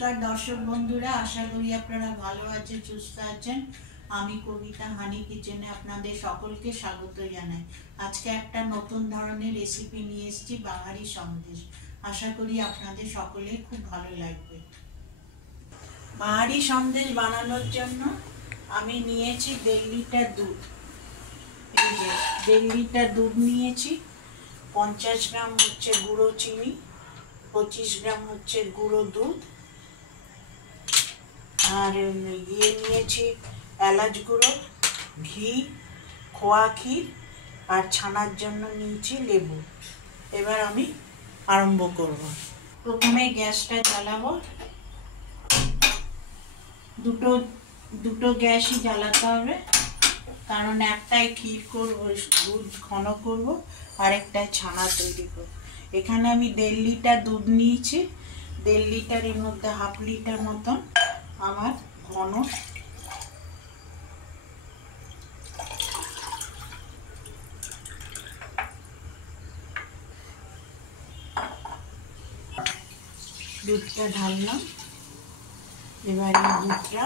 नमस्कार दर्शक बंधुरा आशा करी आपनारा भालो आछेन सुस्थ आछेन। आमी कविता हानी किचेने आपनादेर सकलके स्वागत जानाई। आज के एकटा नतून धरनेर रेसिपि निये एसेछि बाहारी सन्देश। आशा करी आपनादेर सकलेर खूब भालो लागबे। बाहारी सन्देश बानानोर जन्य आमी नियेछि 1.5 लिटार दूध। এই যে 1.5 লিটার দুধ নিয়েছি। 50 গ্রাম হচ্ছে গুঁড়ো চিনি, 25 গ্রাম হচ্ছে গুঁড়ো দুধ, আর ইয়ে নিয়েছি এলাচ গুঁড়ো, ঘি, খোয়া ক্ষীর আর ছানার জন্য নিয়েছি লেবু। এবার আমি আরম্ভ করব। প্রথমে গ্যাসটা জ্বালাবো। দুটো গ্যাসই জ্বালাতে হবে, কারণ একটাই ক্ষীর করব, দুধ ঘন করব, আর একটাই ছানা তৈরি করব। এখানে আমি 1.5 লিটার দুধ নিয়েছি। 1.5 লিটারের মধ্যে 1/2 লিটার মতন আমার ঘন দুধটা ঢাললাম। এবার এই দুধটা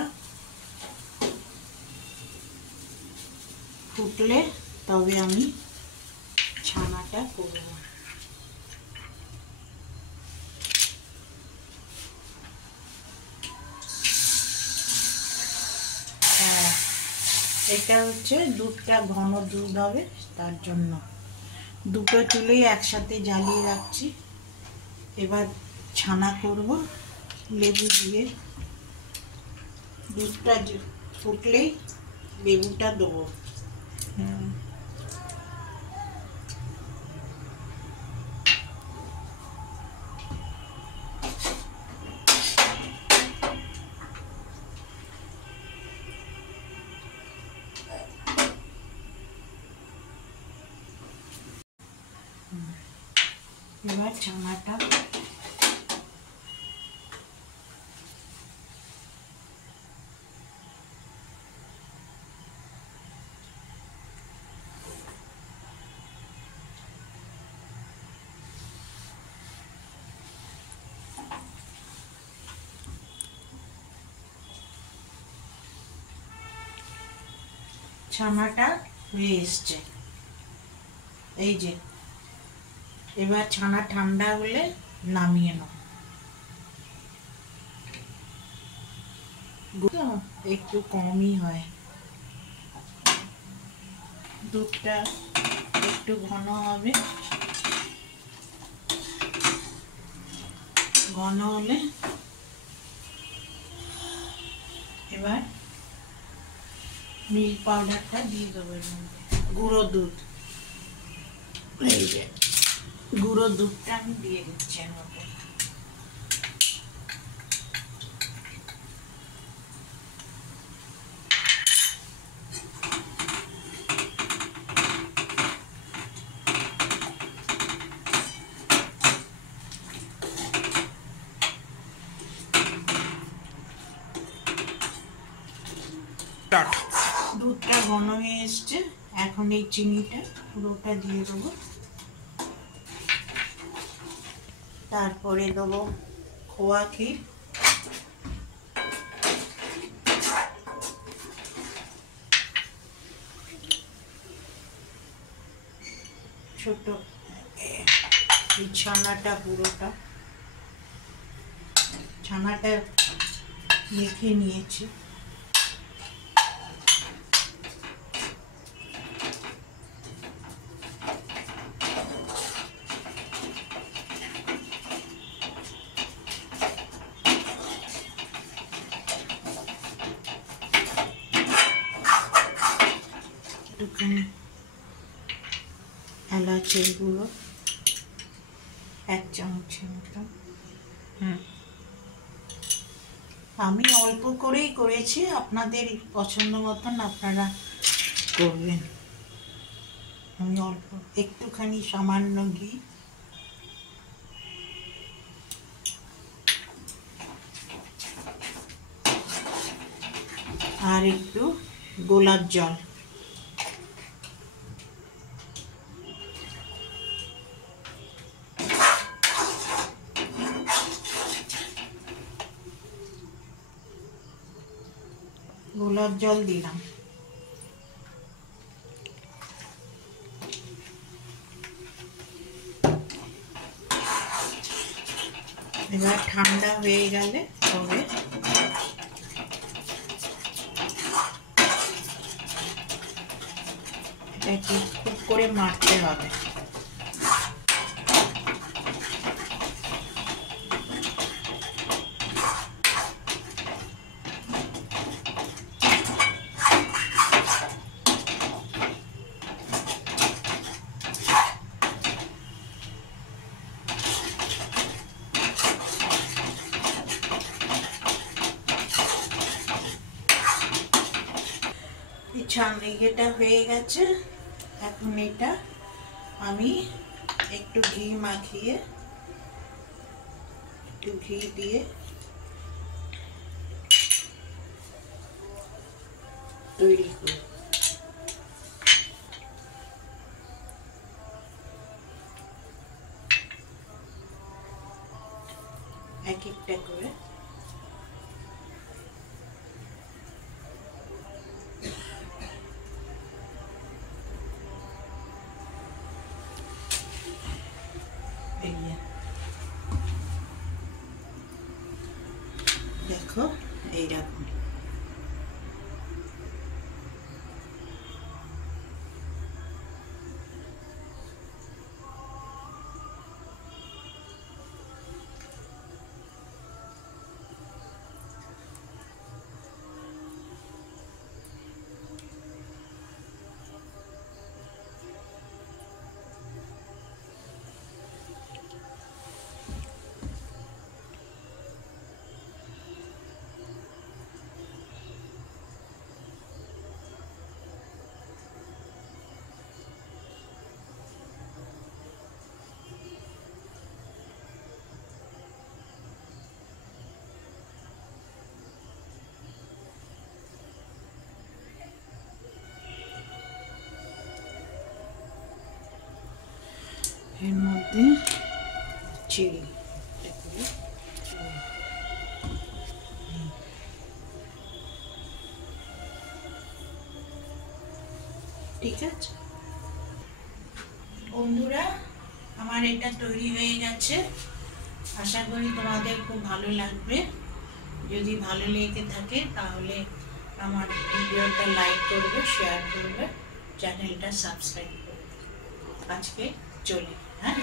ফুটলে তবে আমি ছানাটা করব। এটা হচ্ছে দুধটা ঘন দুধ হবে, তার জন্য দুটো চুলোই একসাথে জ্বালিয়ে রাখছি। এবার ছানা করব লেবু দিয়ে। দুধটা ফুটলেই লেবুটা দেবো। এবার ছানাটা ছানাটা হয়ে এসছে। এই যে এবার ছানা ঠান্ডা হলে নামিয়ে নাও। একটু কমই হয়, দুধটা একটু ঘন হবে। ঘন হলে এবার মিল্ক পাউডারটা দিয়ে দেবো এর মধ্যে। গুঁড়ো দুধ, এই যে গুঁড়ো দুধটা আমি দিয়ে দিচ্ছি এর মধ্যে। দুধটা ঘন হয়ে এসছে। এখন এই চিনিটা পুরোটা দিয়ে দেবো। তারপরে দেবো খোয়া ক্ষীর, ছোট এই ছানাটা পুরোটা ছানাটা মেখে নিয়েছি। এলাচের গুঁড়ো 1 চামচের মতো। আমি অল্প করেই করেছি, আপনাদের পছন্দ মতন আপনারা করবেন। আমি অল্প একটুখানি সামান্য ঘি, আর একটু গোলাপ জল। গোলাপ জল দিলাম। এবার ঠান্ডা হয়ে গেলে তবে এটাকে খুব করে মারতে হবে। এটা হয়ে গেছে। এখন এটা আমি একটু ঘি মাখিয়ে, একটু ঘি দিয়ে তৈরি করি। এক একটা করে দেখো এইরকম। এর মধ্যে চিনি, ঠিক আছে বন্ধুরা, আমার এটা তৈরি হয়ে গেছে। আশা করি তোমাদের খুব ভালো লাগবে। যদি ভালো লেগে থাকে তাহলে আমার ভিডিওটা লাইক করবে, শেয়ার করবে, চ্যানেলটা সাবস্ক্রাইব করবে। আজকে চলি, হ্যাঁ।